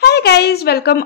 Hi guys, welcome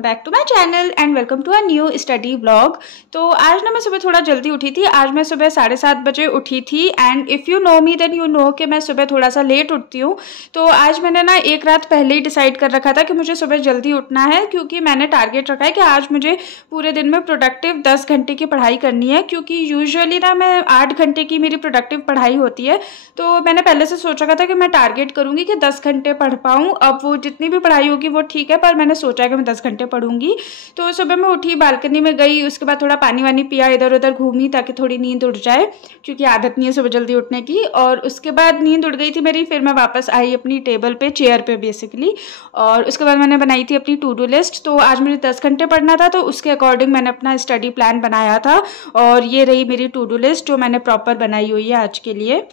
back to my channel and welcome to a new study vlog. तो आज ना मैं सुबह थोड़ा जल्दी उठी थी। आज मैं सुबह 7:30 बजे उठी थी and if you know me then you know कि मैं सुबह थोड़ा सा लेट उठती हूँ। तो आज मैंने ना एक रात पहले ही डिसाइड कर रखा था कि मुझे सुबह जल्दी उठना है, क्योंकि मैंने टारगेट रखा है कि आज मुझे पूरे दिन में प्रोडक्टिव 10 घंटे की पढ़ाई करनी है, क्योंकि यूजुअली ना मैं 8 घंटे की मेरी प्रोडक्टिव पढ़ाई होती है। तो मैंने पहले से सोच रखा था कि मैं टारगेट करूँगी कि 10 घंटे पढ़ पाऊँ। अब वो जितनी भी पढ़ाई होगी वो ठीक है, पर मैंने सोचा कि मैं 10 घंटे पढ़ूंगी। तो सुबह मैं उठी, बालकनी में गई, उसके बाद थोड़ा पानी वानी पिया, इधर उधर घूमी ताकि थोड़ी नींद उड़ जाए, क्योंकि आदत नहीं है सुबह जल्दी उठने की। और उसके बाद नींद उड़ गई थी मेरी। फिर मैं वापस आई अपनी टेबल पे, चेयर पे बेसिकली, और उसके बाद मैंने बनाई थी अपनी टू डू लिस्ट। तो आज मुझे 10 घंटे पढ़ना था, तो उसके अकॉर्डिंग मैंने अपना स्टडी प्लान बनाया था, और ये रही मेरी टू डू लिस्ट जो मैंने प्रॉपर बनाई हुई है आज के लिए।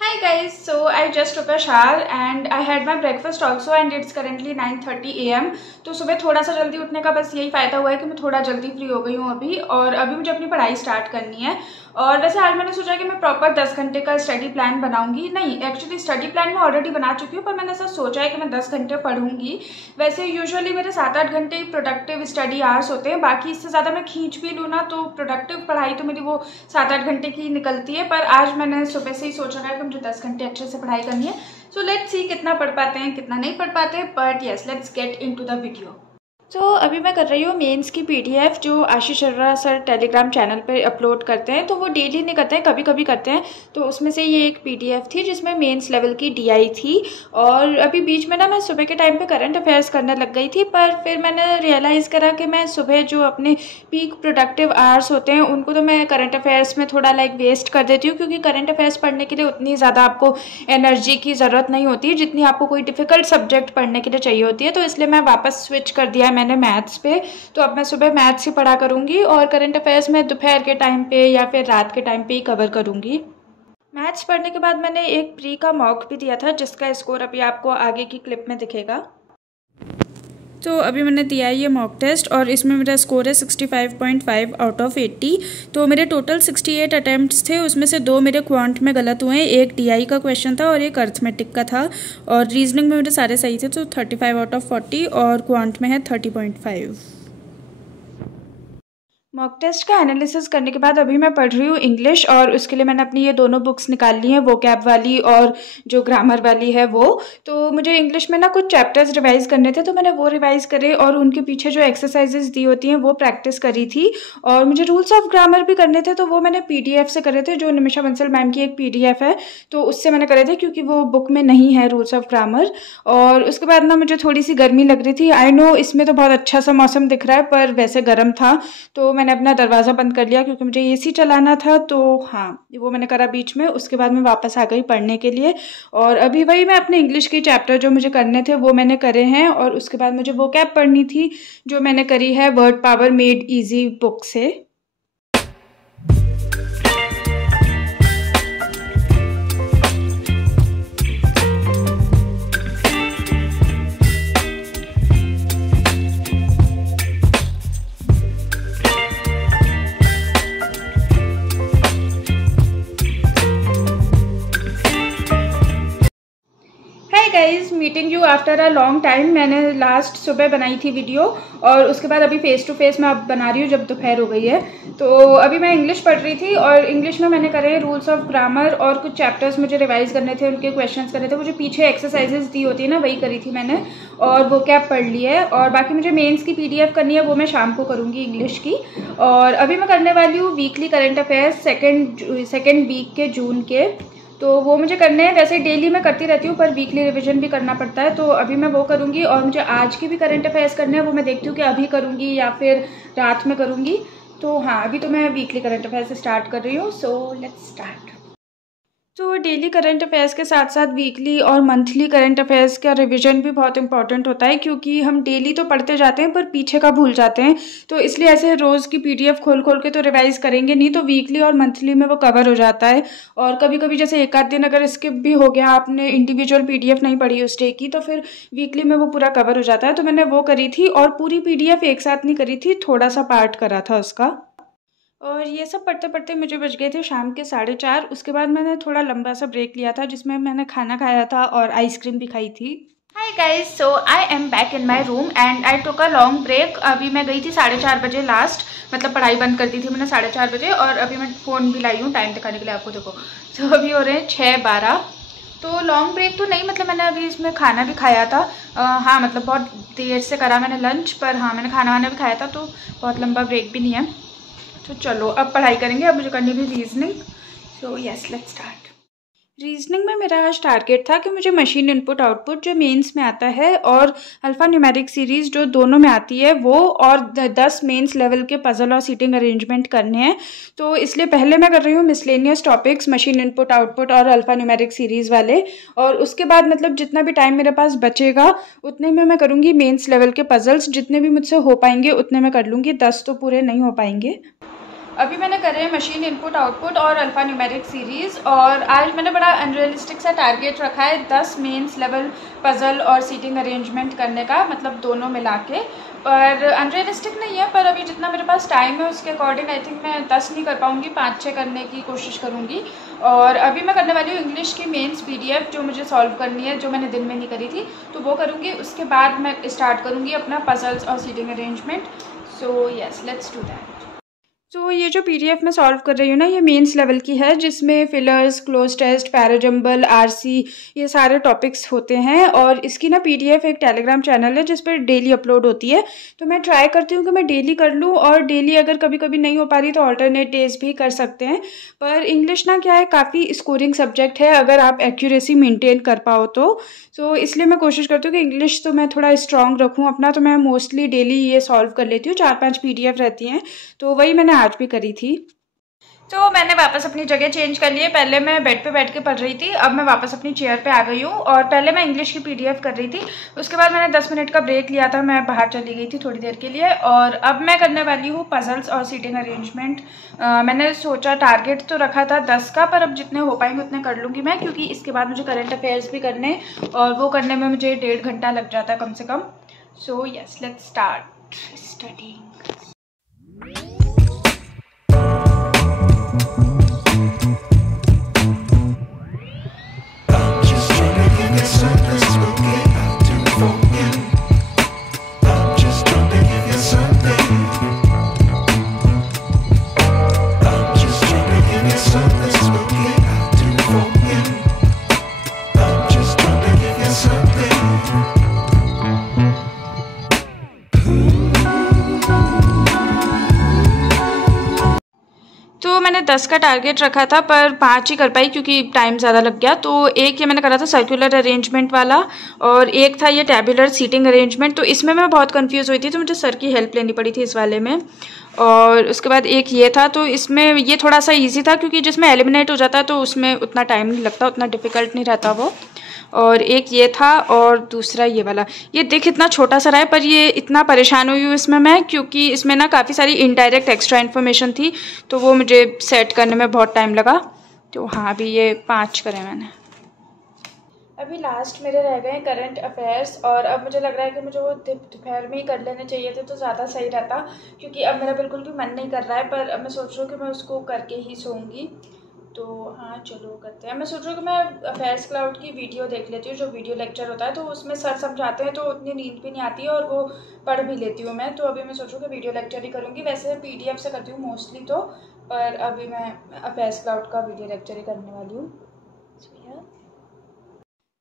Hi guys, so I just took a shower and I had my breakfast also and it's currently 9:30 AM। तो सुबह थोड़ा सा जल्दी उठने का बस यही फ़ायदा हुआ है कि मैं थोड़ा जल्दी फ्री हो गई हूँ अभी, और अभी मुझे अपनी पढ़ाई स्टार्ट करनी है। और वैसे आज मैंने सोचा कि मैं प्रॉपर 10 घंटे का स्टडी प्लान बनाऊंगी। नहीं, एक्चुअली स्टडी प्लान मैं ऑलरेडी बना चुकी हूँ, पर मैंने ऐसा सोचा है कि मैं 10 घंटे पढ़ूंगी। वैसे यूजुअली मेरे 7-8 घंटे प्रोडक्टिव स्टडी आवर्स होते हैं, बाकी इससे ज़्यादा मैं खींच भी लूँ ना तो प्रोडक्टिव पढ़ाई तो मेरी वो 7-8 घंटे की निकलती है। पर आज मैंने सुबह से ही सोचा है कि मुझे 10 घंटे अच्छे से पढ़ाई करनी है। सो लेट्स सी कितना पढ़ पाते हैं कितना नहीं पढ़ पाते, but yes let's get into the video. तो अभी मैं कर रही हूँ मेंस की पीडीएफ, जो आशीष अर्रा सर टेलीग्राम चैनल पे अपलोड करते हैं। तो वो डेली नहीं करते हैं, कभी कभी करते हैं। तो उसमें से ये एक पीडीएफ थी जिसमें मेंस लेवल की डीआई थी। और अभी बीच में ना मैं सुबह के टाइम पे करंट अफेयर्स करने लग गई थी, पर फिर मैंने रियलाइज़ करा कि मैं सुबह जो अपने पीक प्रोडक्टिव आवर्स होते हैं उनको तो मैं करंट अफेयर्स में थोड़ा वेस्ट कर देती हूँ, क्योंकि करंट अफेयर्स पढ़ने के लिए उतनी ज़्यादा आपको एनर्जी की ज़रूरत नहीं होती जितनी आपको कोई डिफ़िकल्ट सब्जेक्ट पढ़ने के लिए चाहिए होती है। तो इसलिए मैं वापस स्विच कर दिया मैंने मैथ्स पे। तो अब मैं सुबह मैथ्स ही पढ़ा करूँगी, और करंट अफेयर्स में दोपहर के टाइम पे या फिर रात के टाइम पे ही कवर करूँगी। मैथ्स पढ़ने के बाद मैंने एक प्री का मॉक भी दिया था, जिसका स्कोर अभी आपको आगे की क्लिप में दिखेगा। तो अभी मैंने दिया है ये मॉक टेस्ट, और इसमें मेरा स्कोर है 65.5 आउट ऑफ 80। तो मेरे टोटल 68 अटैम्प्ट्स थे, उसमें से 2 मेरे क्वांट में गलत हुए हैं। एक डीआई का क्वेश्चन था और एक अर्थमेटिक का था, और रीजनिंग में मेरे सारे सही थे। तो 35 आउट ऑफ 40, और क्वांट में है 30.5। मॉक टेस्ट का एनालिसिस करने के बाद अभी मैं पढ़ रही हूँ इंग्लिश, और उसके लिए मैंने अपनी ये दोनों बुक्स निकाल ली हैं, वो कैब वाली और जो ग्रामर वाली है वो। तो मुझे इंग्लिश में ना कुछ चैप्टर्स रिवाइज करने थे, तो मैंने वो रिवाइज करे, और उनके पीछे जो एक्सरसाइजेज दी होती हैं वो प्रैक्टिस करी थी। और मुझे रूल्स ऑफ ग्रामर भी करने थे, तो वो मैंने पीडीएफ से करे थे, जो निमिषा बंसल मैम की एक पीडीएफ है, तो उससे मैंने करे थे, क्योंकि वो बुक में नहीं है रूल्स ऑफ ग्रामर। और उसके बाद ना मुझे थोड़ी सी गर्मी लग रही थी। आई नो इसमें तो बहुत अच्छा सा मौसम दिख रहा है, पर वैसे गर्म था, तो मैंने अपना दरवाज़ा बंद कर लिया क्योंकि मुझे एसी चलाना था। तो हाँ, वो मैंने करा बीच में। उसके बाद मैं वापस आ गई पढ़ने के लिए, और अभी वही मैं अपने इंग्लिश के चैप्टर जो मुझे करने थे वो मैंने करे हैं। और उसके बाद मुझे वो कैब पढ़नी थी, जो मैंने करी है word power made easy book से। Guys, meeting you after a long time. मैंने लास्ट सुबह बनाई थी वीडियो, और उसके बाद अभी फेस टू फेस मैं अब बना रही हूँ जब दोपहर हो गई है। तो अभी मैं इंग्लिश पढ़ रही थी, और इंग्लिश में मैंने करे रूल्स ऑफ ग्रामर, और कुछ चैप्टर्स मुझे रिवाइज करने थे, उनके क्वेश्चंस करने थे। वो जो पीछे एक्सरसाइजेज दी होती है ना, वही करी थी मैंने, और वो कैब पढ़ ली है। और बाकी मुझे मेन्स की पीडीएफ करनी है, वो मैं शाम को करूँगी इंग्लिश की। और अभी मैं करने वाली हूँ weekly current affairs second week के जून के। तो वो मुझे करने हैं। वैसे डेली मैं करती रहती हूँ, पर वीकली रिवीजन भी करना पड़ता है, तो अभी मैं वो करूँगी। और मुझे आज की भी करंट अफेयर्स करने हैं, वो मैं देखती हूँ कि अभी करूँगी या फिर रात में करूँगी। तो हाँ, अभी तो मैं वीकली करंट अफेयर्स स्टार्ट कर रही हूँ। So let's start. तो डेली करंट अफेयर्स के साथ साथ वीकली और मंथली करंट अफेयर्स का रिवीजन भी बहुत इंपॉर्टेंट होता है, क्योंकि हम डेली तो पढ़ते जाते हैं पर पीछे का भूल जाते हैं। तो इसलिए ऐसे रोज़ की पीडीएफ खोल खोल के तो रिवाइज करेंगे नहीं, तो वीकली और मंथली में वो कवर हो जाता है। और कभी कभी जैसे एक आध दिन अगर स्किप भी हो गया, आपने इंडिविजुअल पीडीएफ नहीं पढ़ी उस डे की, तो फिर वीकली में वो पूरा कवर हो जाता है। तो मैंने वो करी थी, और पूरी पीडीएफ एक साथ नहीं करी थी, थोड़ा सा पार्ट करा था उसका। और ये सब पढ़ते पढ़ते मुझे बज गए थे शाम के 4:30। उसके बाद मैंने थोड़ा लंबा सा ब्रेक लिया था, जिसमें मैंने खाना खाया था और आइसक्रीम भी खाई थी। Hi guys, so I am back in my room and I took a long break. अभी मैं गई थी 4:30 बजे लास्ट, मतलब पढ़ाई बंद कर दी थी मैंने 4:30 बजे, और अभी मैं फ़ोन भी लाई हूँ टाइम दिखाने के लिए आपको। देखो तो अभी हो रहे हैं 6:12। तो लॉन्ग ब्रेक तो नहीं, मतलब मैंने अभी इसमें खाना भी खाया था। हाँ मतलब बहुत देर से करा मैंने लंच, पर हाँ मैंने खाना वाना भी खाया था, तो बहुत लंबा ब्रेक भी नहीं है। तो चलो अब पढ़ाई करेंगे। अब मुझे करनी भी reasoning. So yes, let's start. Reasoning में मेरा आज टारगेट था कि मुझे मशीन इनपुट आउटपुट जो मेंस में आता है और अल्फ़ा न्यूमेरिक सीरीज़ जो दोनों में आती है वो, और 10 मेंस लेवल के पजल और सीटिंग अरेंजमेंट करने हैं। तो इसलिए पहले मैं कर रही हूँ miscellaneous topics, machine input output और अल्फ़ा न्यूमेरिक सीरीज़ वाले, और उसके बाद मतलब जितना भी टाइम मेरे पास बचेगा उतने में मैं करूँगी मेंस लेवल के पजल्स। जितने भी मुझसे हो पाएंगे उतने मैं कर लूँगी, 10 तो पूरे नहीं हो पाएंगे। अभी मैंने करे हैं मशीन इनपुट आउटपुट और अल्फ़ा न्यूमेरिक सीरीज़, और आज मैंने बड़ा अनरियलिस्टिक सा टारगेट रखा है 10 मेंस लेवल पज़ल और सीटिंग अरेंजमेंट करने का, मतलब दोनों मिला के। पर अनरियलिस्टिक नहीं है, पर अभी जितना मेरे पास टाइम है उसके अकॉर्डिंग आई थिंक मैं 10 नहीं कर पाऊँगी, 5-6 करने की कोशिश करूँगी। और अभी मैं करने वाली हूँ इंग्लिश की मेंस PDF जो मुझे सॉल्व करनी है, जो मैंने दिन में नहीं करी थी, तो वो करूँगी। उसके बाद मैं स्टार्ट करूँगी अपना पज़ल्स और seating arrangement. So yes, let's do that. तो ये जो PDF मैं सॉल्व कर रही हूँ ना, ये मेंस लेवल की है, जिसमें fillers, cloze test, parajumble, RC ये सारे टॉपिक्स होते हैं। और इसकी ना PDF एक टेलीग्राम चैनल है जिस पर डेली अपलोड होती है। तो मैं ट्राई करती हूँ कि मैं डेली कर लूँ, और डेली अगर कभी कभी नहीं हो पा रही तो ऑल्टरनेट डेज भी कर सकते हैं। पर इंग्लिश ना क्या है, काफ़ी स्कोरिंग सब्जेक्ट है अगर आप एक्यूरेसी मेनटेन कर पाओ तो इसलिए मैं कोशिश करती हूँ कि इंग्लिश तो मैं थोड़ा स्ट्रॉन्ग रखूँ अपना। तो मैं मोस्टली डेली ये सॉल्व कर लेती हूँ, 4-5 PDF रहती हैं, तो वही मैंने आज भी करी थी। तो मैंने वापस अपनी जगह चेंज कर ली है। पहले मैं बेड पे बैठ के पढ़ रही थी, अब मैं वापस अपनी चेयर पे आ गई हूँ। और पहले मैं इंग्लिश की PDF कर रही थी, उसके बाद मैंने 10 मिनट का ब्रेक लिया था, मैं बाहर चली गई थी थोड़ी देर के लिए। और अब मैं करने वाली हूँ पजल्स और सीटिंग अरेंजमेंट। मैंने सोचा टारगेट तो रखा था 10 का, पर अब जितने हो पाएंगे उतने कर लूँगी मैं, क्योंकि इसके बाद मुझे करंट अफेयर्स भी करने, और वो करने में मुझे 1.5 घंटा लग जाता है कम से कम। So yes, let's start studying. मैंने 10 का टारगेट रखा था, पर 5 ही कर पाई क्योंकि टाइम ज़्यादा लग गया। तो एक ये मैंने करा था सर्कुलर अरेंजमेंट वाला, और एक था ये टेबुलर सीटिंग अरेंजमेंट। तो इसमें मैं बहुत कंफ्यूज हुई थी, तो मुझे सर की हेल्प लेनी पड़ी थी इस वाले में। और उसके बाद एक ये था, तो इसमें ये थोड़ा सा ईजी था क्योंकि जिसमें एलिमिनेट हो जाता है तो उसमें उतना टाइम नहीं लगता, उतना डिफ़िकल्ट नहीं रहता वो। और एक ये था, और दूसरा ये वाला। ये दिख इतना छोटा सा रहा है, पर ये इतना परेशान हुई हूँ इसमें मैं, क्योंकि इसमें ना काफ़ी सारी इनडायरेक्ट एक्स्ट्रा इन्फॉर्मेशन थी, तो वो मुझे सेट करने में बहुत टाइम लगा। तो हाँ, अभी ये 5 करे मैंने। अभी लास्ट मेरे रह गए करंट अफेयर्स, और अब मुझे लग रहा है कि मुझे वो दोपहर में ही कर लेने चाहिए थे तो ज़्यादा सही रहता, क्योंकि अब मेरा बिल्कुल भी मन नहीं कर रहा है। पर अब मैं सोच रही हूँ कि मैं उसको करके ही सोऊंगी। तो हाँ चलो करते हैं। मैं सोच रही हूँ कि मैं अफेयर्स क्लाउड की वीडियो देख लेती हूँ, जो वीडियो लेक्चर होता है, तो उसमें सर समझाते हैं तो उतनी नींद भी नहीं आती है, और वो पढ़ भी लेती हूँ मैं। तो अभी मैं सोच रही हूँ कि वीडियो लेक्चर ही करूँगी। वैसे PDF से करती हूँ मोस्टली तो, पर अभी मैं अफेयर्स क्लाउड का वीडियो लेक्चर ही करने वाली हूँ।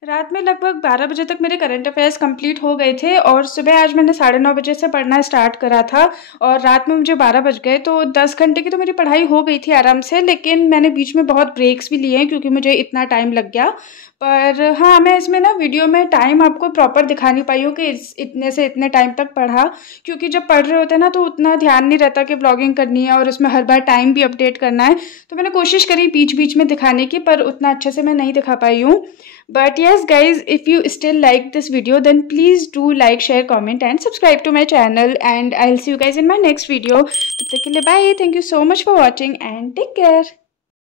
रात में लगभग 12 बजे तक मेरे करंट अफेयर्स कंप्लीट हो गए थे, और सुबह आज मैंने 9:30 बजे से पढ़ना स्टार्ट करा था, और रात में मुझे 12 बज गए। तो 10 घंटे की तो मेरी पढ़ाई हो गई थी आराम से, लेकिन मैंने बीच में बहुत ब्रेक्स भी लिए हैं क्योंकि मुझे इतना टाइम लग गया। पर हाँ, मैं इसमें ना वीडियो में टाइम आपको प्रॉपर दिखा नहीं पाई हूँ कि इतने से इतने टाइम तक पढ़ा, क्योंकि जब पढ़ रहे होते हैं ना तो उतना ध्यान नहीं रहता कि ब्लॉगिंग करनी है और उसमें हर बार टाइम भी अपडेट करना है। तो मैंने कोशिश करी बीच बीच में दिखाने की, पर उतना अच्छे से मैं नहीं दिखा पाई हूँ। But yes guys, if you still like this video, then please do like, share, comment and subscribe to my channel, and I'll see you guys in my next video. तब तक के लिए bye. Thank you so much for watching and take care.